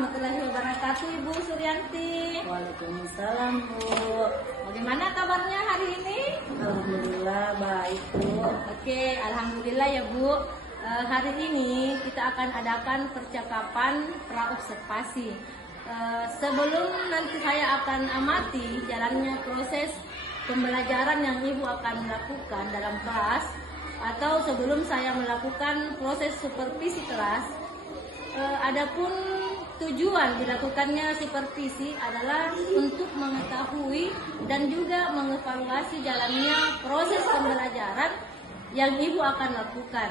warahmatullahi wabarakatuh, Ibu Suryanti. Waalaikumsalam, Bu. Bagaimana kabarnya hari ini? Alhamdulillah baik, Bu. Oke, alhamdulillah ya Bu. Hari ini kita akan adakan percakapan praobservasi. Sebelum nanti saya akan amati jalannya proses pembelajaran yang Ibu akan lakukan dalam kelas, atau sebelum saya melakukan proses supervisi kelas, adapun tujuan dilakukannya supervisi adalah untuk mengetahui dan juga mengevaluasi jalannya proses pembelajaran yang Ibu akan lakukan.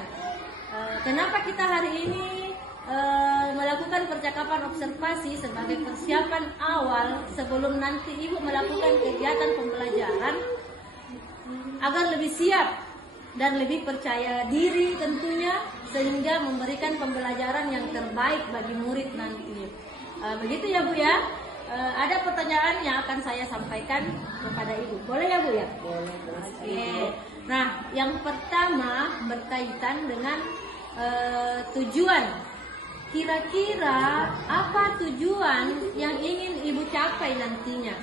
Kenapa kita hari ini melakukan percakapan observasi sebagai persiapan awal sebelum nanti Ibu melakukan kegiatan pembelajaran agar lebih siap dan lebih percaya diri tentunya, sehingga memberikan pembelajaran yang terbaik bagi murid nanti. Begitu ya Bu ya. Ada pertanyaan yang akan saya sampaikan kepada Ibu. Boleh ya Bu ya? Boleh. Oke. Nah, yang pertama berkaitan dengan tujuan. Kira-kira apa tujuan yang ingin Ibu capai nantinya?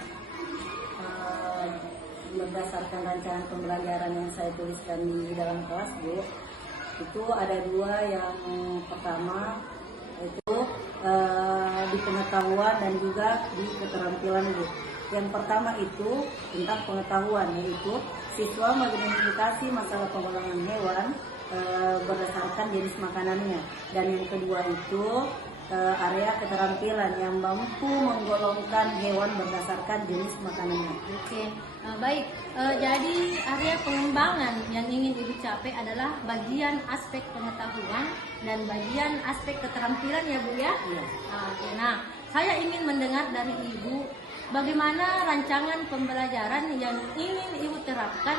Berdasarkan rancangan pembelajaran yang saya tuliskan di dalam kelas, Bu, itu ada dua. Yang pertama itu di pengetahuan dan juga di keterampilan, Bu. Yang pertama itu tentang pengetahuan, yaitu siswa mengidentifikasi masalah pengulangan hewan berdasarkan jenis makanannya. Dan yang kedua itu area keterampilan yang mampu menggolongkan hewan berdasarkan jenis makanannya. Oke, baik. Jadi area pengembangan yang ingin Ibu capai adalah bagian aspek pengetahuan dan bagian aspek keterampilan ya Bu ya? Iya. Oke, nah saya ingin mendengar dari Ibu bagaimana rancangan pembelajaran yang ingin Ibu terapkan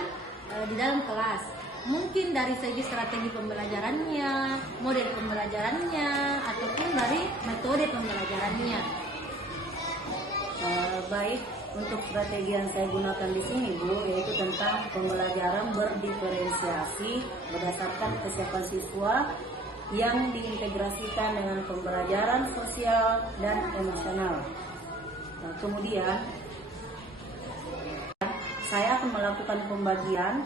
di dalam kelas. Mungkin dari segi strategi pembelajarannya, model pembelajarannya, ataupun dari metode pembelajarannya. Baik, untuk strategi yang saya gunakan di sini, Bu, yaitu tentang pembelajaran berdiferensiasi berdasarkan kesiapan siswa yang diintegrasikan dengan pembelajaran sosial dan emosional. Kemudian saya akan melakukan pembagian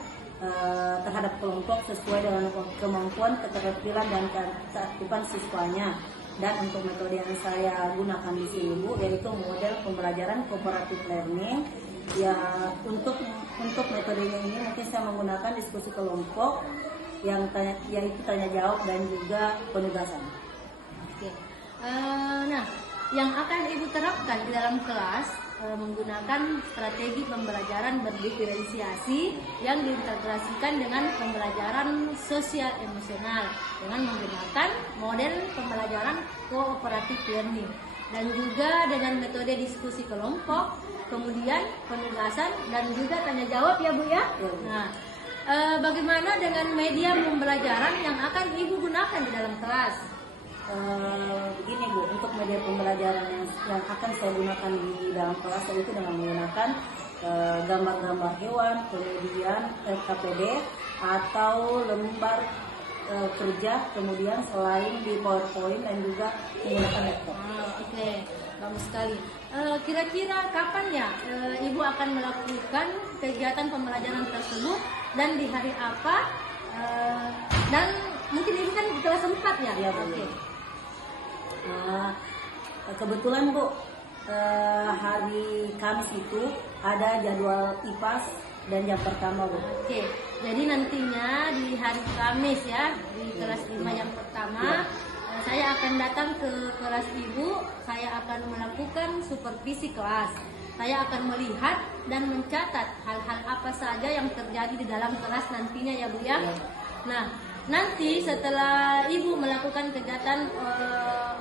terhadap kelompok sesuai dengan kemampuan, keterampilan dan keaktifan siswanya. Dan untuk metode yang saya gunakan di sini, Bu, yaitu model pembelajaran cooperative learning. Ya, untuk metodenya ini mungkin saya menggunakan diskusi kelompok yaitu tanya jawab dan juga penugasan. Oke. Nah, yang akan Ibu terapkan di dalam kelas menggunakan strategi pembelajaran berdiferensiasi yang diintegrasikan dengan pembelajaran sosial emosional dengan menggunakan model pembelajaran cooperative learning dan juga dengan metode diskusi kelompok, kemudian penugasan dan juga tanya jawab ya Bu ya. Nah, bagaimana dengan media pembelajaran yang akan Ibu gunakan di dalam kelas? Begini, Bu, untuk media pembelajaran yang akan saya gunakan di dalam kelas itu dengan menggunakan gambar-gambar hewan, kemudian KPD atau lembar kerja, kemudian selain di PowerPoint dan juga menggunakan laptop. Oke, bagus sekali. Kira-kira kapan ya Ibu akan melakukan kegiatan pembelajaran tersebut dan di hari apa? Dan mungkin Ibu kan di kelas 4 ya? Iya, Bu. Oke. Kebetulan, Bu, hari Kamis itu ada jadwal IPAS dan jam pertama, Bu. Oke, jadi nantinya di hari Kamis ya, di kelas 5 yang pertama, saya akan datang ke kelas Ibu, saya akan melakukan supervisi kelas. Saya akan melihat dan mencatat hal-hal apa saja yang terjadi di dalam kelas nantinya ya Bu ya. Nah, nanti setelah Ibu melakukan kegiatan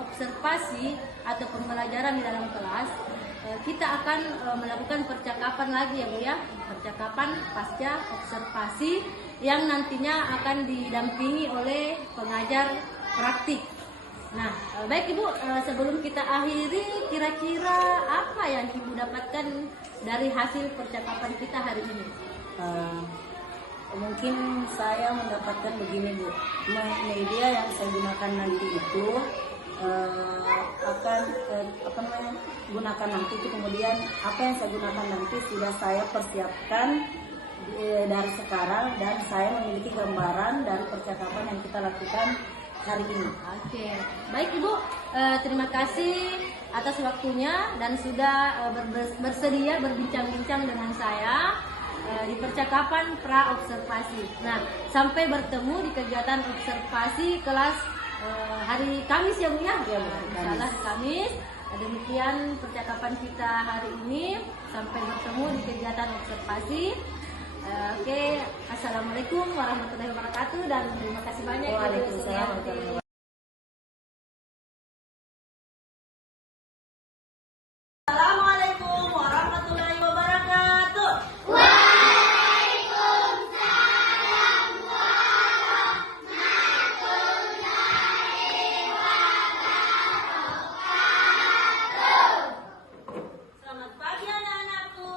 observasi atau pembelajaran di dalam kelas, kita akan melakukan percakapan lagi ya Bu ya, percakapan pasca observasi yang nantinya akan didampingi oleh pengajar praktik. Nah, baik Ibu, sebelum kita akhiri, kira-kira apa yang Ibu dapatkan dari hasil percakapan kita hari ini? Mungkin saya mendapatkan begini, Bu, media yang saya gunakan nanti itu akan gunakan nanti itu kemudian apa yang saya gunakan nanti sudah saya persiapkan dari sekarang, dan saya memiliki gambaran dari percakapan yang kita lakukan hari ini. Oke, baik Ibu, terima kasih atas waktunya dan sudah bersedia berbincang-bincang dengan saya di percakapan pra-observasi. Nah, sampai bertemu di kegiatan observasi kelas hari Kamis ya Bu ya? Ya, Insyaallah Kamis. Demikian percakapan kita hari ini. Sampai bertemu di kegiatan observasi. Oke, assalamualaikum warahmatullahi wabarakatuh dan terima kasih banyak. Waalaikumsalam warahmatullahi wabarakatuh. Assalamualaikum warahmatullahi wabarakatuh. Selamat pagi anak-anakku.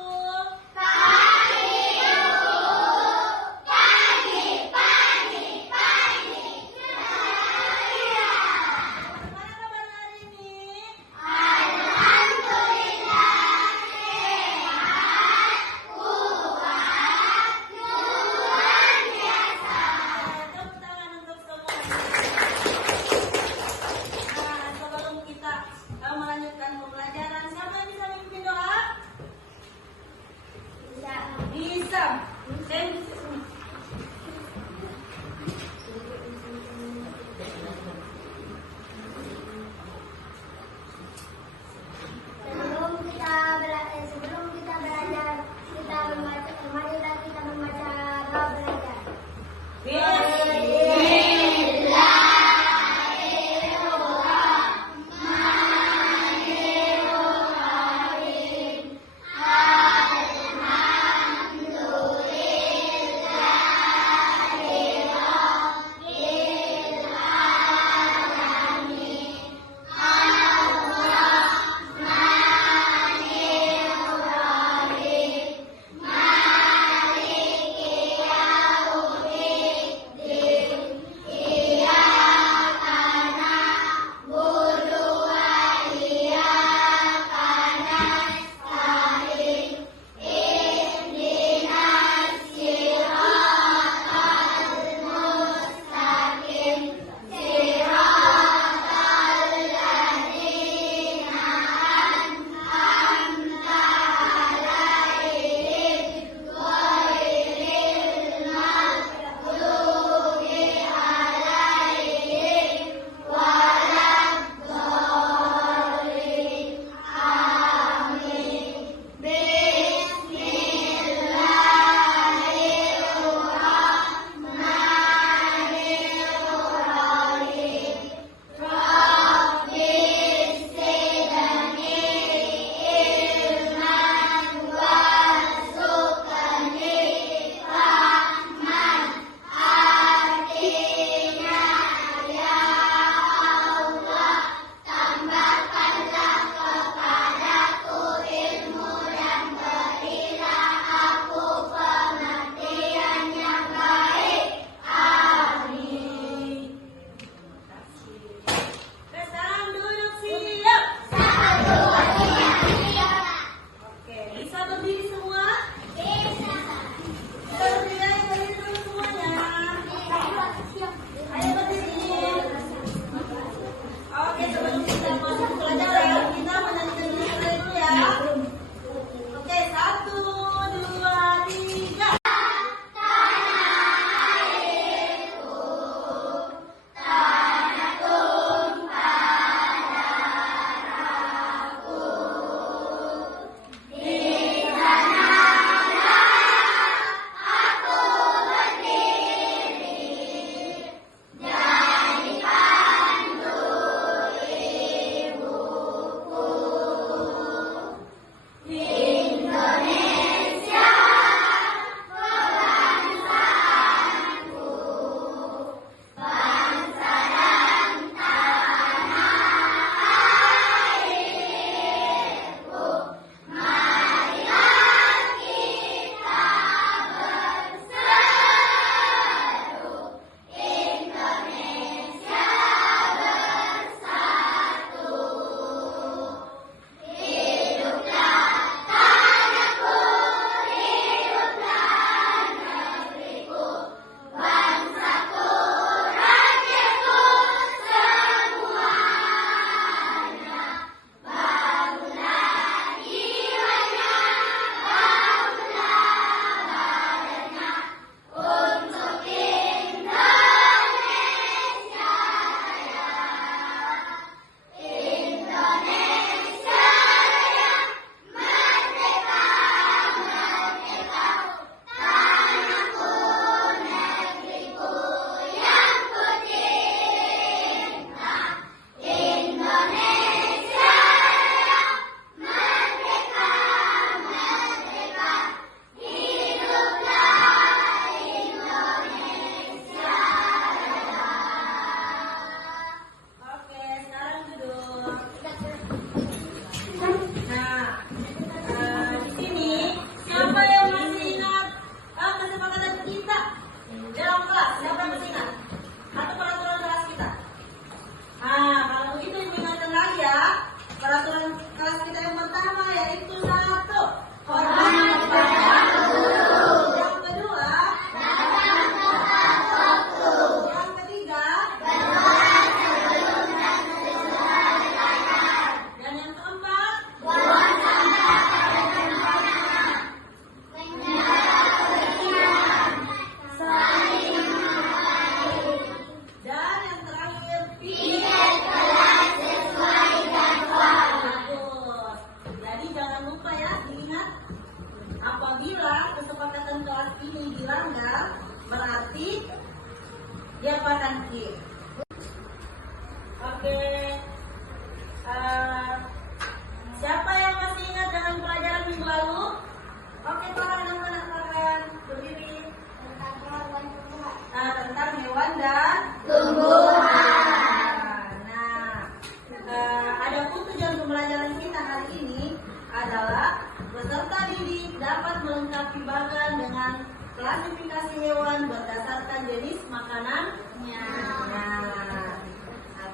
adapun tujuan pembelajaran kita hari ini adalah peserta didik dapat melengkapi bagan dengan klasifikasi hewan berdasarkan jenis makanannya. Nah,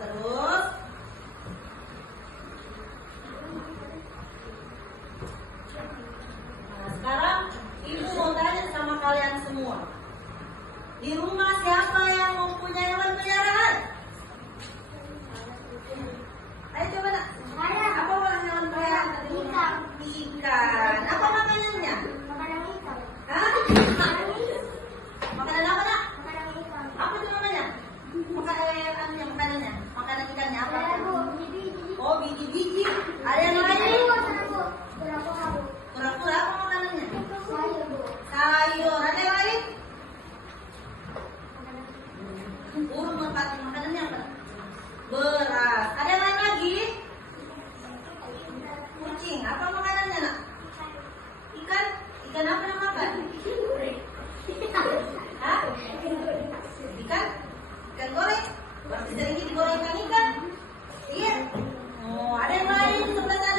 terus sekarang ibu mau tanya sama kalian semua. Di rumah siapa yang mempunyai hewan peliharaan? Ayo coba nak. Apa hewan peliharaan tadi? Ikan. Apa makanannya? Hah? Makanan apa nak? Apa itu namanya? Makanannya. Makanan ikannya apa? Oh, biji-biji. Ada yang lain? Kura-kura apa makanannya? Sayur. Ada yang lain? Burung merpati makanannya apa? Beras. Ada yang lain lagi? Kucing. Apa makanannya nak? Ikan? Ikan apa yang makan? Hah? Ikan? Ikan goreng? Pasti sering digoreng ikan? Iya. Oh, ada yang lain? Sebelah sana.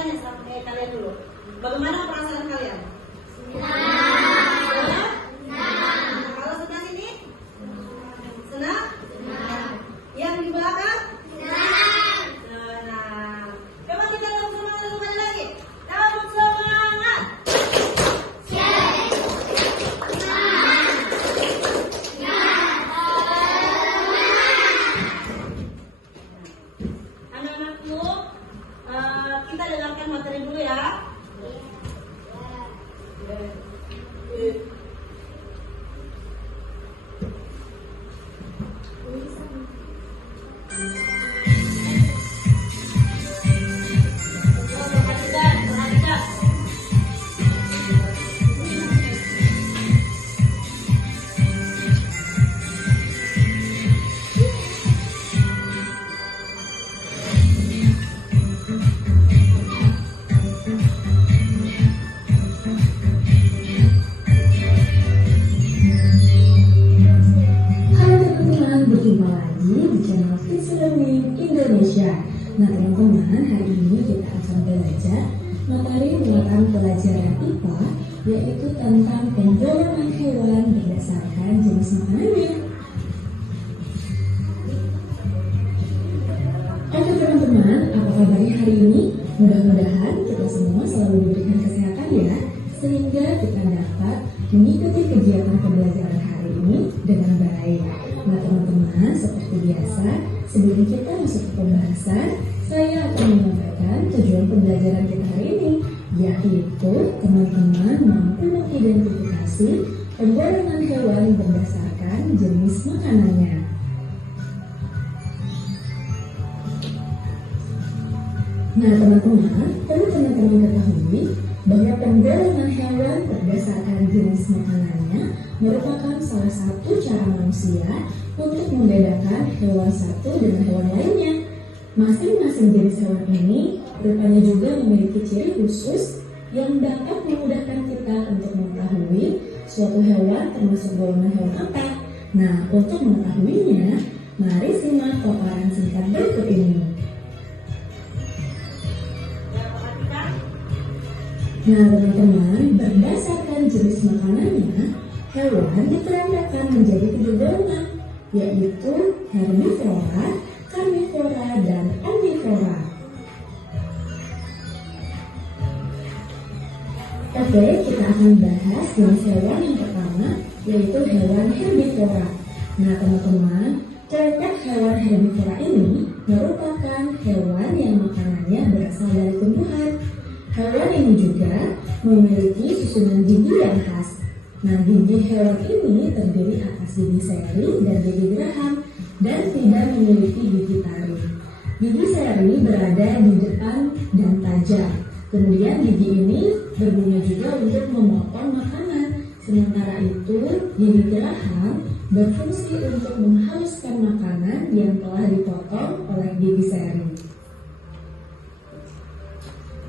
tanya sama kalian dulu. Bagaimana perasaan kalian? Senang. Nah, kalau senang ini? Senang? Yang di belakang? Senang. Coba kita semangat sekali lagi. Dalam semangat. Anak-anakku, kita dengarkan materi dulu ya. Perhatikan. Halo teman-teman, berjumpa lagi di channel Kids Learning Indonesia. Nah teman-teman, hari ini kita akan belajar materi muatan pelajaran IPA, yaitu tentang penggolongan hewan berdasarkan jenis makanannya. Oke teman-teman, apa kabarnya hari ini? Mudah-mudahan kita semua selalu diberikan kesehatan ya, sehingga kita dapat mengikuti kegiatan pembelajaran hari ini dengan baik. Nah teman-teman, seperti biasa, sebelum kita masuk ke pembahasan, saya akan menyampaikan tujuan pembelajaran kita hari ini, yaitu teman-teman mampu mengidentifikasi penggolongan hewan berdasarkan jenis makanannya. Nah teman-teman, perlu teman-teman ketahui bahwa penggolongan hewan berdasarkan jenis makanannya merupakan salah satu cara manusia untuk membedakan hewan satu dengan hewan lainnya. Masing-masing jenis hewan ini rupanya juga memiliki ciri khusus yang dapat memudahkan kita untuk mengetahui suatu hewan termasuk golongan hewan apa. Nah, untuk mengetahuinya, mari simak paparan singkat berikut ini. Nah teman-teman, berdasarkan jenis makanannya, hewan dikelompokkan menjadi 3 golongan, yaitu herbivora, karnivora, dan omnivora. Oke, kita akan bahas jenis hewan yang pertama, yaitu hewan herbivora. Nah teman-teman, kelompok hewan herbivora ini merupakan hewan yang makanannya berasal dari tumbuhan. Hewan ini juga memiliki susunan gigi yang khas. Nah, gigi hewan ini terdiri atas gigi seri dan gigi geraham dan tidak memiliki gigi taring. Gigi seri berada di depan dan tajam. Kemudian gigi ini berguna juga untuk memotong makanan. Sementara itu, gigi geraham berfungsi untuk menghaluskan makanan yang telah dipotong oleh gigi seri.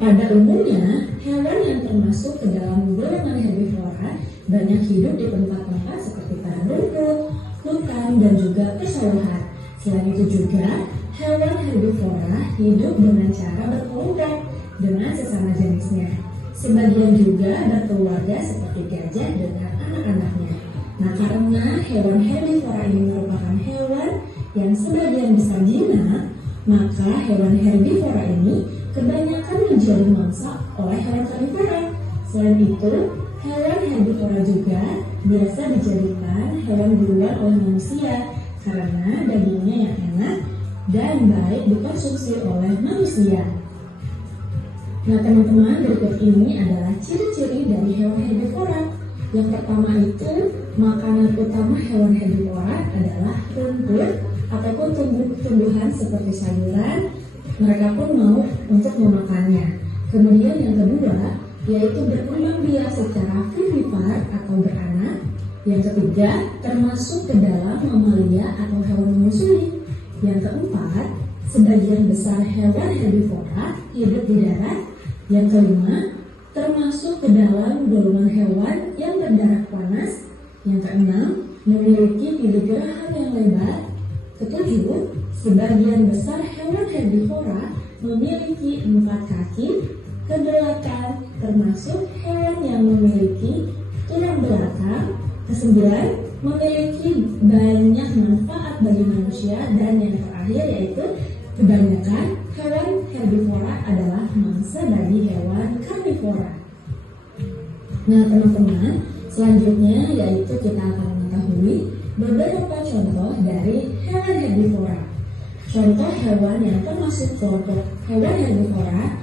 Pada umumnya, hewan yang termasuk ke dalam golongan herbivora banyak hidup di tempat-tempat seperti padang rumput, hutan, dan juga persawahan. Selain itu juga, hewan herbivora hidup dengan cara berkelompok dengan sesama jenisnya. Sebagian juga berkeluarga seperti gajah dengan anak-anaknya. Nah, karena hewan herbivora ini merupakan hewan yang sebagian besar jinak, maka hewan herbivora ini kebanyakan menjadi mangsa oleh hewan karnivora. Selain itu, hewan herbivora juga biasa dijadikan hewan buruan oleh manusia karena dagingnya yang enak dan baik dikonsumsi oleh manusia. Nah teman-teman, berikut ini adalah ciri-ciri dari hewan herbivora. Yang pertama itu, makanan utama hewan herbivora adalah rumput ataupun tumbuhan seperti sayuran. Mereka pun mau untuk memakannya. Kemudian yang kedua, yaitu berkembang biak secara vivipar atau beranak. Yang ketiga, termasuk ke dalam mamalia atau hewan menyusui. Yang keempat, sebagian besar hewan herbivora hidup di darat. Yang kelima, termasuk ke dalam golongan hewan yang berdarah panas. Yang keenam, memiliki gigi geraham yang lebar. Ketujuh, sebagian besar hewan herbivora memiliki 4 kaki, ke-8 termasuk hewan yang memiliki tulang belakang, ke-9 memiliki banyak manfaat bagi manusia, dan yang terakhir yaitu kebanyakan hewan herbivora adalah mangsa dari hewan karnivora. Nah teman-teman, selanjutnya yaitu kita akan mengetahui beberapa contoh dari hewan herbivora. Contoh hewan yang termasuk kelompok hewan herbivora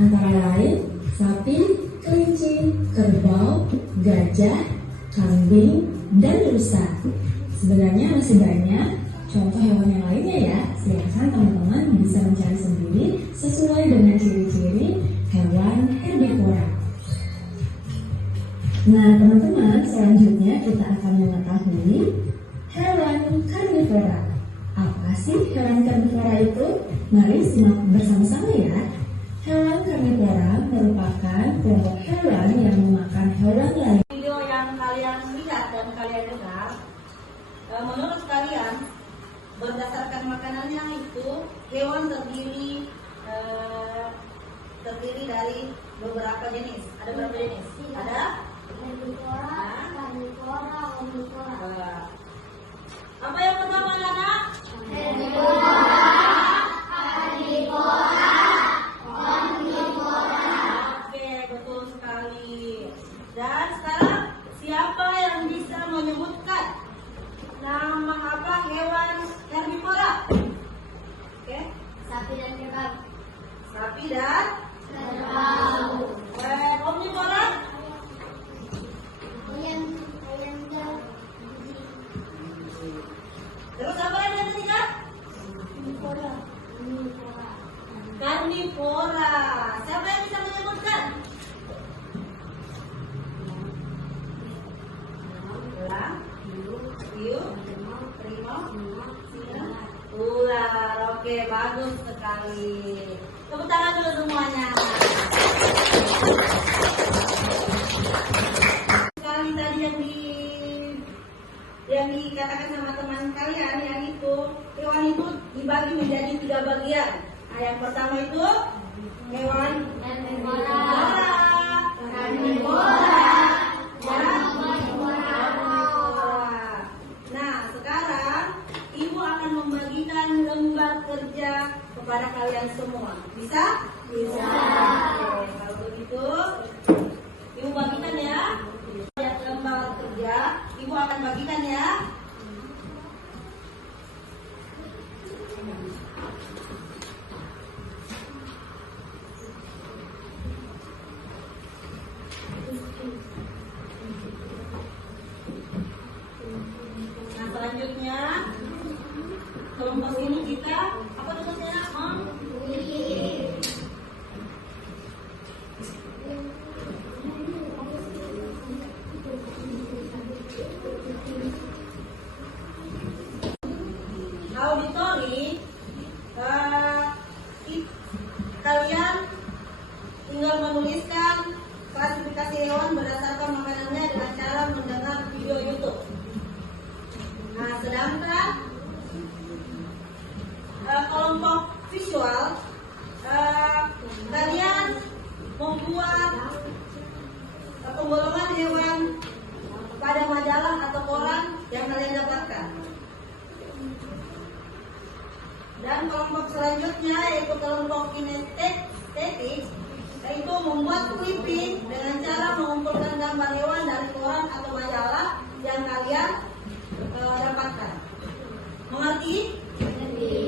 antara lain sapi, kelinci, kerbau, gajah, kambing, dan rusa. Sebenarnya masih banyak contoh hewan yang lainnya ya. Silakan teman-teman bisa mencari sendiri sesuai dengan ciri-ciri hewan herbivora. Nah teman-teman, selanjutnya kita akan mengetahui hewan karnivora. Apa sih hewan karnivora itu? Mari simak bersama-sama ya. Hewan karnivora merupakan kelompok hewan yang memakan hewan lain. Video yang kalian lihat dan kalian dengar, menurut kalian berdasarkan makanannya itu hewan terdiri dari beberapa jenis. Ada berapa jenis? Ada Herbivora, karnivora, omnivora. apa yang pertama anak? Herbivora, karnivora, omnivora. Oke, betul sekali. Dan sekarang siapa yang bisa menyebutkan nama apa hewan herbivora? Oke, Sapi dan kerbau. sapi dan Kerbau. omnivora. Ayam dan Terus apa yang ketiga? omnivora. Omnivora. Karnivora. Siapa yang bisa menyebutkan? Ulang, hiu, harimau, singa, ular. Oke, bagus sekali. Tepuk tangan dulu semuanya. Sekali tadi yang dikatakan sama teman kalian, yaitu hewan itu dibagi menjadi 3 bagian. Nah, yang pertama itu hewan Herbivora. karnivora. Karnivora. Nah, sekarang Ibu akan membagikan lembar kerja kepada kalian semua. Bisa? Bisa. Oke, kalau begitu Ibu bagikan ya. Lihat lembar kerja, Ibu akan bagikan ya. Nah, selanjutnya kelompok ini kita apa tugasnya? Auditori, kalian tinggal menuliskan klasifikasi hewan berdasarkan makanannya dengan cara mendengar video YouTube. Nah, sedangkan kelompok visual, kalian membuat penggolongan hewan pada majalah atau koran yang kalian dapatkan. Dan kelompok selanjutnya yaitu kelompok kinestetik, yaitu membuat clipping dengan cara mengumpulkan gambar hewan dari koran atau majalah yang kalian dapatkan. Mengerti? Oke.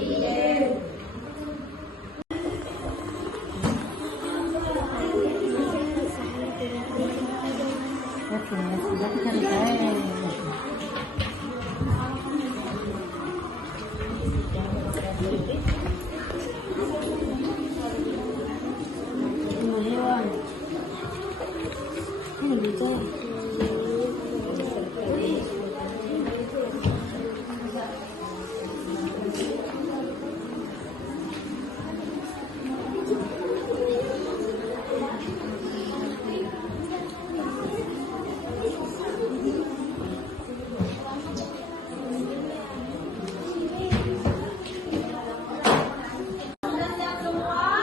Sudah siap semua?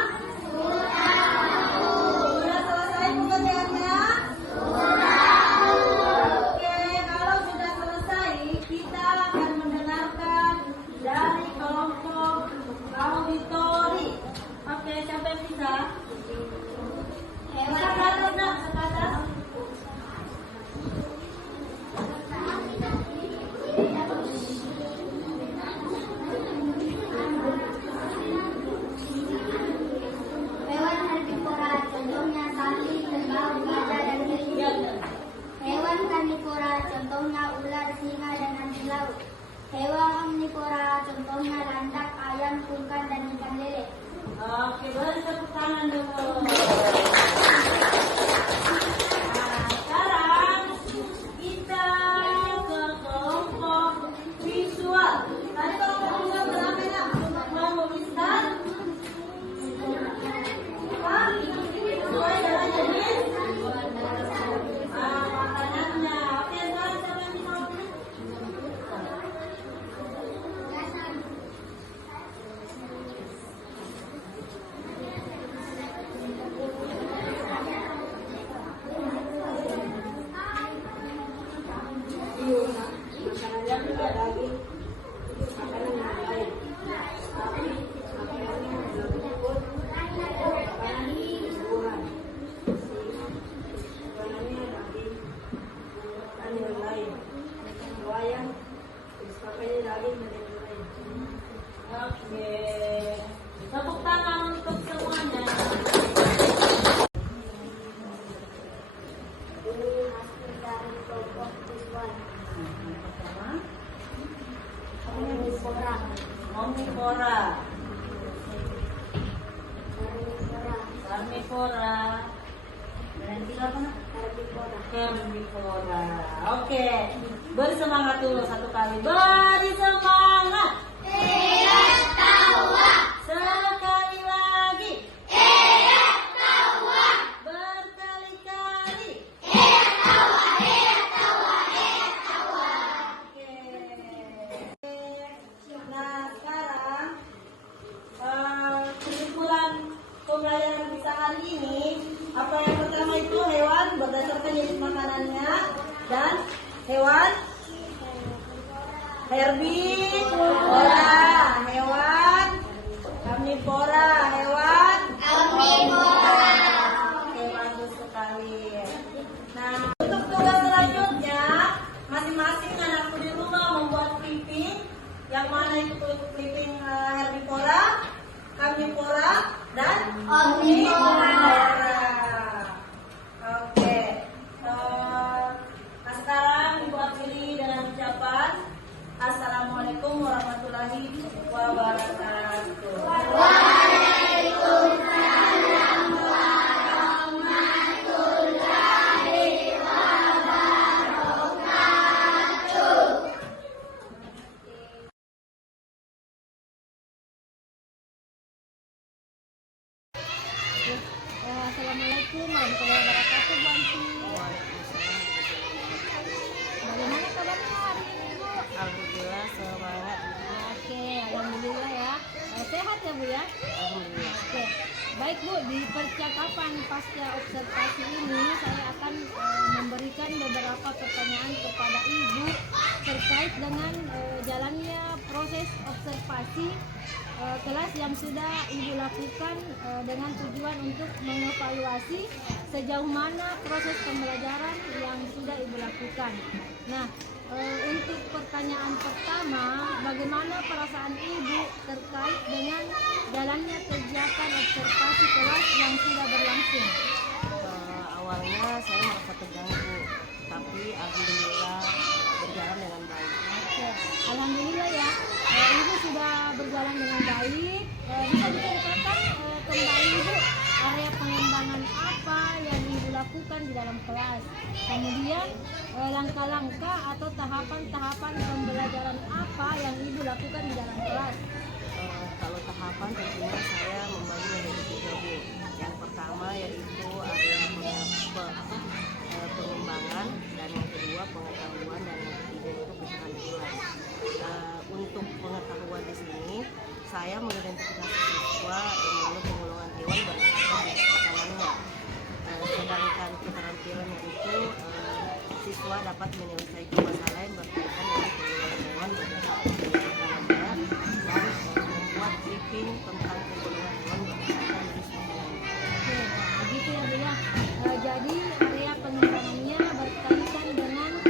omnivora, contohnya landak, ayam, tungkang, dan ikan lele. Oke, boleh tepuk tangan dulu. Nah, sekarang kita ke kelompok visual. Tadi kelompok visual berapa ya? Kelompok visual. Sesuai dengan jenis makanannya. Oke, sekarang siapa yang bisa ngomong? Oke, tepuk tangan untuk semuanya. Ini hasil dari kelompok visual. Pertama, Omnivora. omnivora, Omnivora. carnivora, dan tiga apa? Nak? Herbivora. Carnivora. Oke, beri semangat dulu satu kali. Beri semangat. Sekali lagi. Berkali-kali. Oke. Nah, sekarang kesimpulan pembelajaran kita hari ini, apa yang pertama itu hewan berdasarkan jenis makanannya dan hewan herbivora, hewan karnivora, hewan omnivora. Oke, bagus sekali. Nah, untuk tugas selanjutnya, masing-masing anakku di rumah membuat clipping. Yang mana itu clipping herbivora, karnivora, dan omnivora. Oke. Nah, sekarang Ibu akhiri dengan ucapan Assalamualaikum warahmatullahi wabarakatuh. Assalamualaikum warahmatullahi wabarakatuh, Bu Anti. Bagaimana kabarnya hari ini, Bu? Alhamdulillah semangat. Oke, alhamdulillah ya. Sehat ya, Bu ya? Alhamdulillah. Oke. Baik, Bu, di percakapan pasca observasi ini saya akan memberikan beberapa pertanyaan kepada Ibu terkait dengan jalannya proses observasi kelas yang sudah Ibu lakukan dengan tujuan untuk mengevaluasi sejauh mana proses pembelajaran yang sudah Ibu lakukan. Nah, untuk pertanyaan pertama, bagaimana perasaan Ibu terkait dengan jalannya kegiatan observasi kelas yang sudah berlangsung? Awalnya saya merasa terganggu, tapi alhamdulillah berjalan dengan baik. Oke, alhamdulillah ya, Ibu sudah berjalan dengan baik. Bisa diceritakan kembali Ibu area pengembangan apa yang Ibu lakukan di dalam kelas. Kemudian langkah-langkah atau tahapan-tahapan pembelajaran apa yang Ibu lakukan di dalam kelas. Kalau tahapan tentunya saya membagi menjadi 3, Bu. Yang pertama yaitu area pengembangan, dan yang kedua pengetahuan, dan yang ketiga itu keterampilan. Untuk pengetahuan di sini saya mengidentifikasi siswa melalui penggolongan hewan berdasarkan jenis makanannya. Sedangkan keterampilannya itu siswa dapat menyelesaikan masalah yang berkaitan dengan penggolongan hewan berdasarkan jenis makanannya, dan membuat briefing tentang penggolongan hewan berdasarkan jenis makanannya. Oke, begitu ya Bu ya. Jadi area pengembangannya berkaitan dengan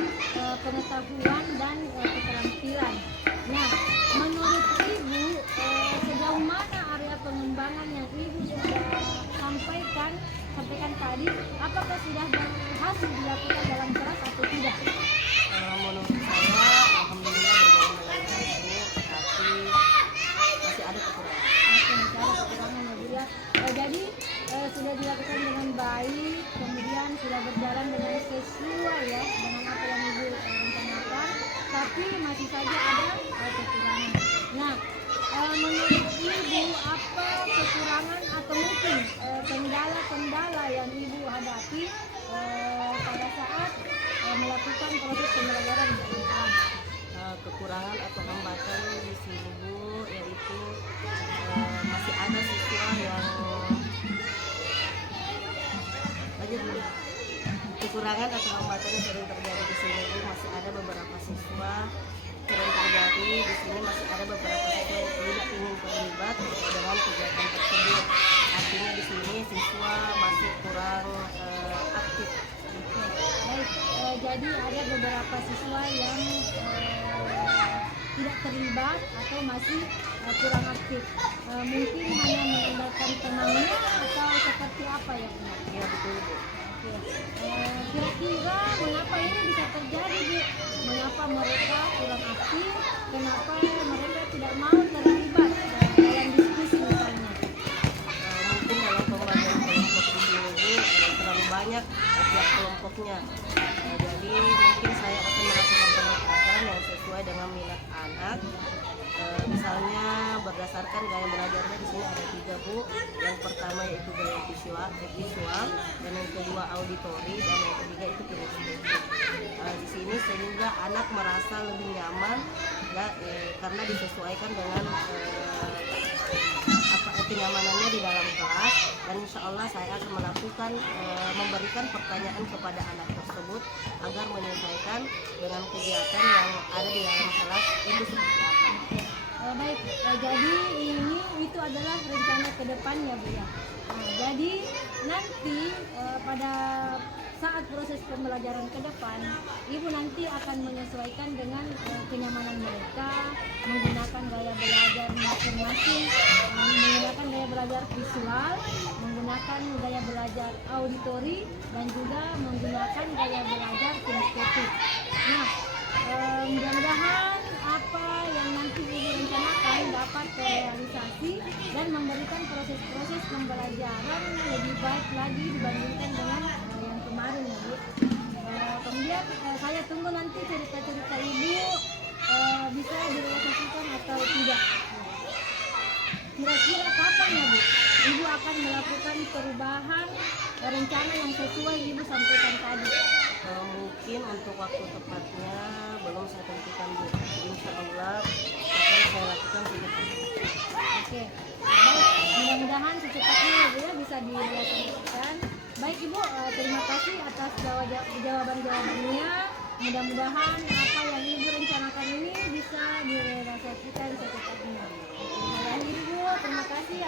pengetahuan dan keterampilan. Nah, menurut Ibu sejauh mana area pengembangan yang Ibu sudah sampaikan tadi, apakah sudah berhasil dilakukan dalam kelas atau tidak? Menurut saya kekurangan atau hambatan di sini Bu, yaitu masih ada siswa yang lanjut Bu. Kekurangan atau hambatan yang sering terjadi di sini Bu, masih ada beberapa siswa sering terjadi di sini, masih ada beberapa siswa yang tidak ingin terlibat dengan kegiatan tersebut. Artinya di sini siswa masih kurang aktif. Baik, jadi ada beberapa siswa yang tidak terlibat atau masih kurang aktif. Mungkin hanya mengandalkan temannya atau seperti apa ya Bu? Ya betul Bu. Oke. Kira-kira mengapa ini bisa terjadi Bu? Mengapa mereka kurang aktif? Kenapa mereka tidak mau terlibat dalam diskusi misalnya? Mungkin dalam pembagian kelompok di sini Bu, terlalu banyak tiap kelompoknya. Jadi mungkin saya akan melakukan pendekatan yang sesuai dengan minat anak. Misalnya berdasarkan gaya belajarnya di sini ada 3 Bu. Yang pertama yaitu gaya visual, dan yang kedua auditori, dan yang ketiga itu kinestetik. Di sini sehingga anak merasa lebih nyaman ya, karena disesuaikan dengan kenyamanannya di dalam kelas, dan insya Allah saya akan melakukan memberikan pertanyaan kepada anak tersebut agar menyesuaikan dengan kegiatan yang ada di dalam kelas itu seperti apa. Baik, jadi itu adalah rencana ke depannya Bu ya. Nah, jadi nanti pada saat proses pembelajaran ke depan, Ibu nanti akan menyesuaikan dengan kenyamanan mereka, menggunakan gaya belajar masing-masing, menggunakan gaya belajar visual, menggunakan gaya belajar auditori, dan juga menggunakan gaya belajar kinestetik. Nah, mudah-mudahan apa yang nanti Ibu rencanakan dapat terrealisasi dan memberikan proses-proses pembelajaran lebih baik lagi dibandingkan dengan yang kemarin ya Bu. Kemudian saya tunggu nanti cerita-cerita Ibu bisa direalisasikan atau tidak. Kira-kira kapan ya Bu Ibu akan melakukan perubahan rencana yang sesuai Ibu sampaikan tadi? Mungkin untuk waktu tepatnya belum saya tentukan Bu. Insya Allah akan saya lakukan secepatnya. Oke, baik. Mudah-mudahan secepatnya ya Bu ya bisa dilakukan. Baik Ibu, terima kasih atas jawaban-jawabannya. Mudah-mudahan apa yang Ibu rencanakan ini bisa direalisasikan secepatnya. Ibu, terima kasih.